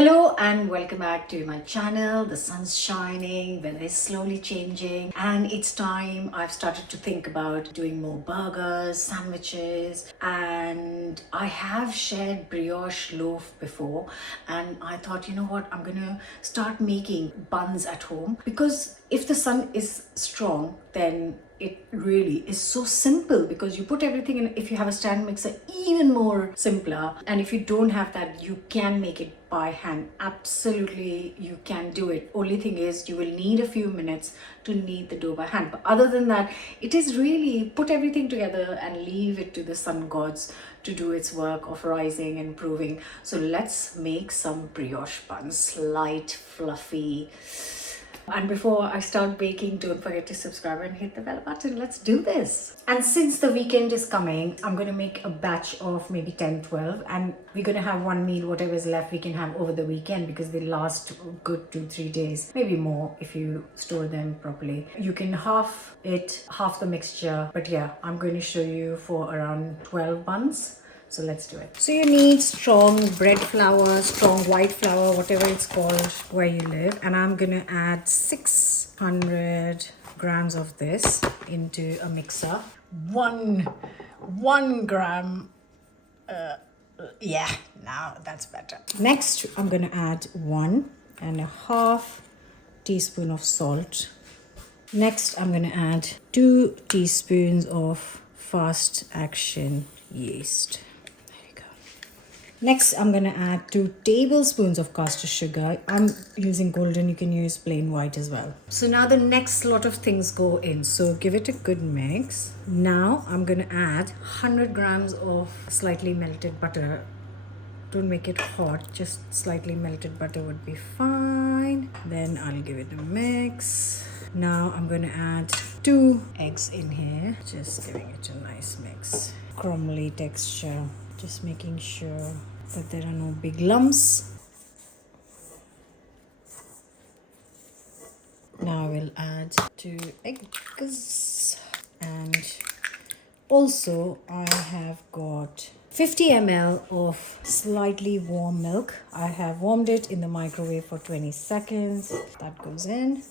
Hello and welcome back to my channel. The sun's shining, weather is slowly changing, and it's time I've started to think about doing more burgers, sandwiches, and I have shared brioche loaf before, and I thought, you know what, I'm gonna start making buns at home, because if the sun is strong, then it really is so simple, because you put everything in. If you have a stand mixer, even more simpler, and if you don't have that, you can make it by hand. Absolutely, you can do it. Only thing is, you will need a few minutes to knead the dough by hand, but other than that, it is really put everything together and leave it to the sun gods to do its work of rising and improving. So let's make some brioche buns, light, fluffy. And before I start baking, don't forget to subscribe and hit the bell button. Let's do this. And since the weekend is coming, I'm going to make a batch of maybe 10, 12. And we're going to have one meal, whatever is left, we can have over the weekend, because they last good 2-3 days, maybe more if you store them properly. You can half the mixture. But yeah, I'm going to show you for around 12 buns. So let's do it. So you need strong bread flour, strong white flour, whatever it's called where you live. And I'm gonna add 600 grams of this into a mixer. One gram. Yeah, now that's better. Next, I'm gonna add 1.5 teaspoon of salt. Next, I'm gonna add 2 teaspoons of fast action yeast. Next, I'm going to add 2 tablespoons of caster sugar. I'm using golden, you can use plain white as well. So now the next lot of things go in. So give it a good mix. Now I'm going to add 100 grams of slightly melted butter. Don't make it hot, just slightly melted butter would be fine. Then I'll give it a mix. Now I'm going to add 2 eggs in here, just giving it a nice mix. Crumbly texture, just making sure that there are no big lumps. Now I will add 2 eggs, and also I have got 50 ml of slightly warm milk. I have warmed it in the microwave for 20 seconds. That goes in.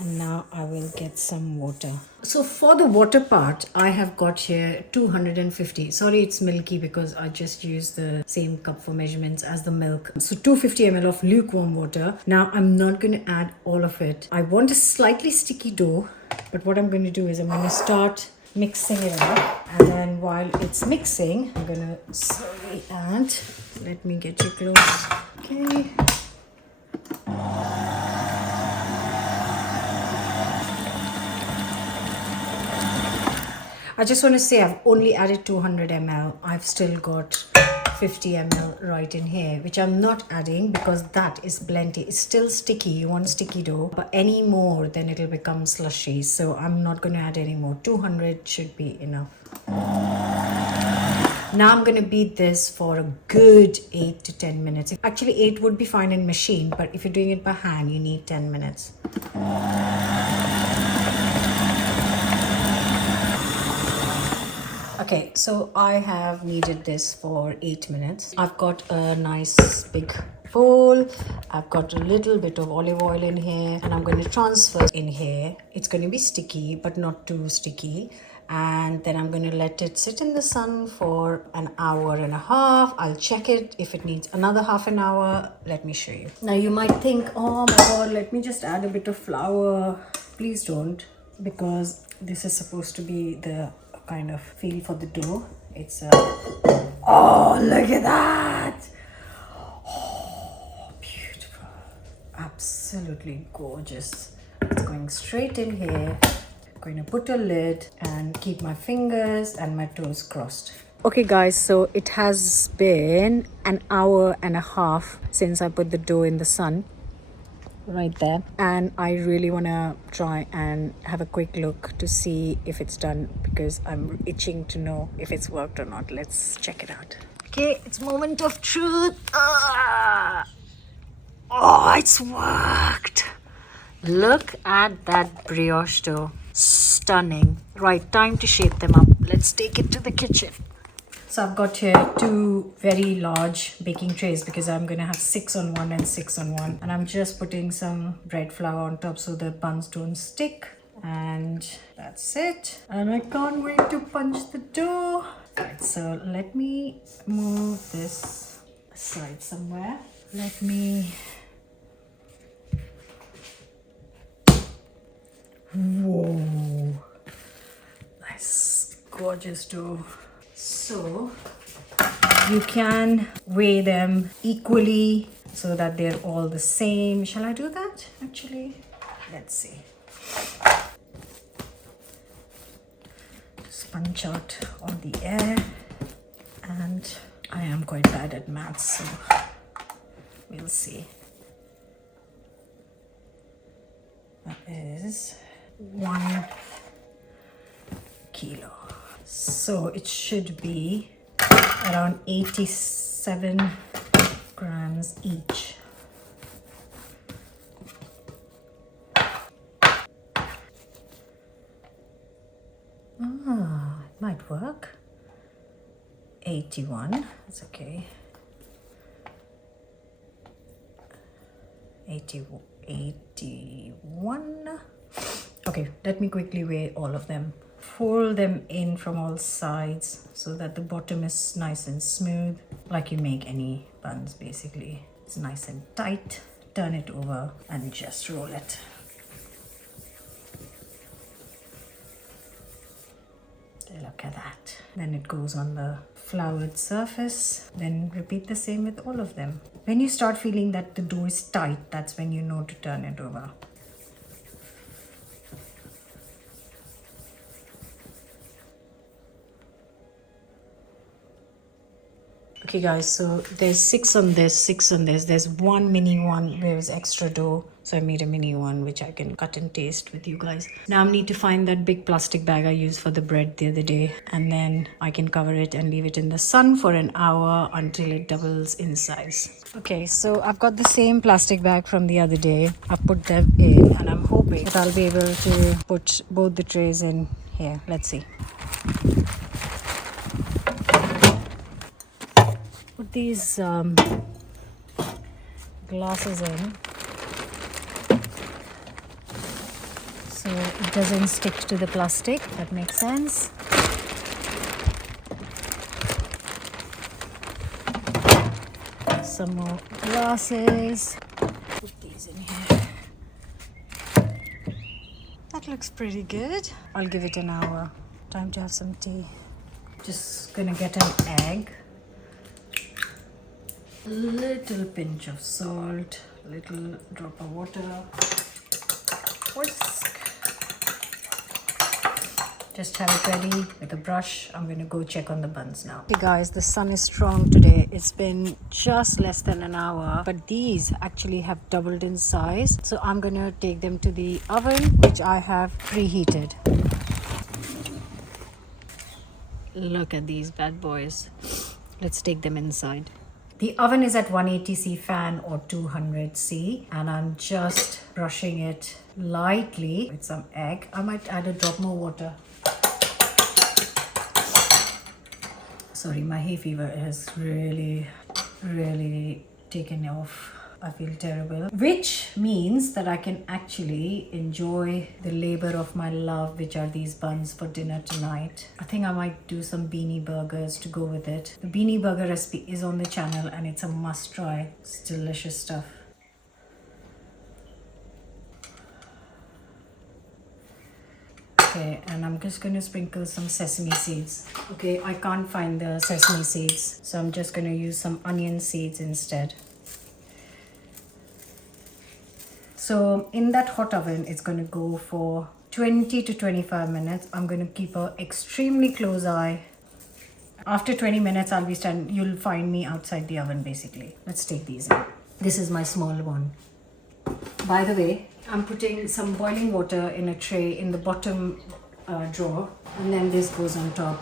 And now I will get some water. So for the water part, I have got here 250. Sorry, it's milky because I just used the same cup for measurements as the milk. So 250 ml of lukewarm water. Now I'm not going to add all of it. I want a slightly sticky dough, but what I'm going to do is I'm going to start mixing it up. And then while it's mixing, I'm going to slowly add. Let me get you close. Okay. I just want to say I've only added 200 ml. I've still got 50 ml right in here, which I'm not adding because that is plenty. It's still sticky. You want sticky dough, but any more, then it'll become slushy. So I'm not going to add any more. 200 should be enough. Now I'm going to beat this for a good 8 to 10 minutes. Actually, 8 would be fine in machine, but if you're doing it by hand, you need 10 minutes. Okay, so I have kneaded this for 8 minutes. I've got a nice big bowl. I've got a little bit of olive oil in here, and I'm going to transfer in here. It's going to be sticky, but not too sticky. And then I'm going to let it sit in the sun for an hour and a half. I'll check it if it needs another half an hour. Let me show you. Now you might think, oh my god, let me just add a bit of flour. Please don't, because this is supposed to be the kind of feel for the dough. It's oh, look at that. Oh, beautiful. Absolutely gorgeous. It's going straight in here. I'm going to put a lid and keep my fingers and my toes crossed. Okay guys, so it has been an hour and a half since I put the dough in the sun. Right there, and I really want to try and have a quick look to see if it's done, because I'm itching to know if it's worked or not. Let's check it out. Okay, it's moment of truth. Oh, it's worked. Look at that brioche dough. Stunning. Right, time to shape them up. Let's take it to the kitchen. So I've got here 2 very large baking trays because I'm going to have 6 on one and 6 on one. And I'm just putting some bread flour on top so the buns don't stick. And that's it. And I can't wait to punch the dough. Right, so let me move this aside somewhere. Let me... Whoa! Nice, gorgeous dough. So you can weigh them equally so that they're all the same. Shall I do that? Actually, let's see. Just punch out all the air, and I am quite bad at maths, so we'll see. That is 1 kilo. So it should be around 87 grams each. It might work. 81, that's okay. 81. Okay, let me quickly weigh all of them. Fold them in from all sides so that the bottom is nice and smooth, like you make any buns basically. It's nice and tight. Turn it over and just roll it. Look at that. Then it goes on the floured surface. Then repeat the same with all of them. When you start feeling that the dough is tight, that's when you know to turn it over. Okay guys, so there's 6 on this, 6 on this. There's 1 mini one where it's extra dough. So I made a mini one which I can cut and taste with you guys. Now I need to find that big plastic bag I used for the bread the other day. And then I can cover it and leave it in the sun for an hour until it doubles in size. Okay, so I've got the same plastic bag from the other day. I've put them in and I'm hoping that I'll be able to put both the trays in here. Let's see. Put these glasses in so it doesn't stick to the plastic. That makes sense. Some more glasses. Put these in here. That looks pretty good. I'll give it an hour. Time to have some tea. Just gonna get an egg. Little pinch of salt, little drop of water, whisk. Just have it ready with a brush. I'm going to go check on the buns now. Okay guys, the sun is strong today. It's been just less than an hour, but these actually have doubled in size. So I'm going to take them to the oven, which I have preheated. Look at these bad boys. Let's take them inside. The oven is at 180C fan or 200C, and I'm just brushing it lightly with some egg. I might add a drop more water. Sorry, my hay fever has really taken off. I feel terrible, which means that I can actually enjoy the labor of my love, which are these buns for dinner tonight. I think I might do some beanie burgers to go with it. The beanie burger recipe is on the channel and it's a must try. It's delicious stuff. Okay, and I'm just going to sprinkle some sesame seeds. Okay, I can't find the sesame seeds, so I'm just going to use some onion seeds instead. So in that hot oven, it's going to go for 20 to 25 minutes. I'm going to keep an extremely close eye. After 20 minutes, I'll be standing. You'll find me outside the oven basically. Let's take these in. This is my small one. By the way, I'm putting some boiling water in a tray in the bottom drawer, and then this goes on top.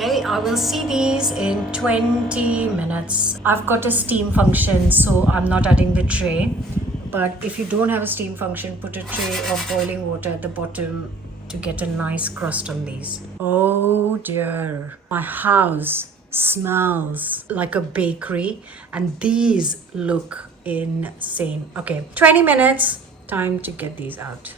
Okay, I will see these in 20 minutes. I've got a steam function, so I'm not adding the tray. But if you don't have a steam function, put a tray of boiling water at the bottom to get a nice crust on these. Oh dear, my house smells like a bakery and these look insane. Okay, 20 minutes, time to get these out.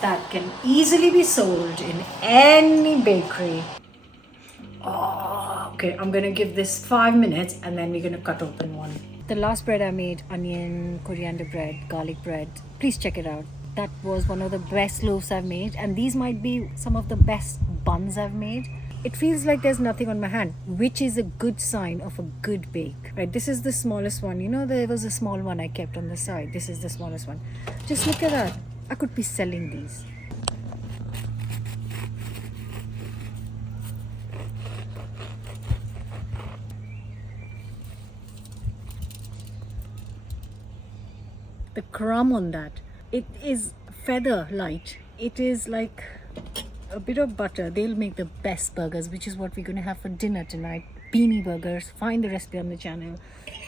That can easily be sold in any bakery. Oh, okay, I'm gonna give this 5 minutes and then we're gonna cut open one. The last bread I made, onion, coriander bread, garlic bread, please check it out. That was one of the best loaves I've made, and these might be some of the best buns I've made. It feels like there's nothing on my hand, which is a good sign of a good bake. Right, this is the smallest one. You know, there was a small one I kept on the side. This is the smallest one. Just look at that. I could be selling these. The crumb on that, it is feather light. It is like a bit of butter. They'll make the best burgers, which is what we're going to have for dinner tonight. Beanie burgers. Find the recipe on the channel,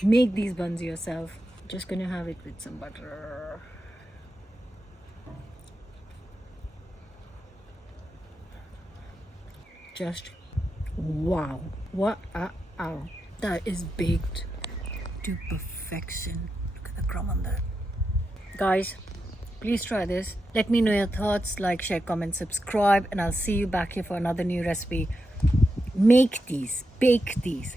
make these buns yourself. Just gonna have it with some butter. Just wow, what a ow. That is baked to perfection. Look at the crumb on that. Guys, please try this. Let me know your thoughts. Like, share, comment, subscribe, and I'll see you back here for another new recipe. Make these, bake these,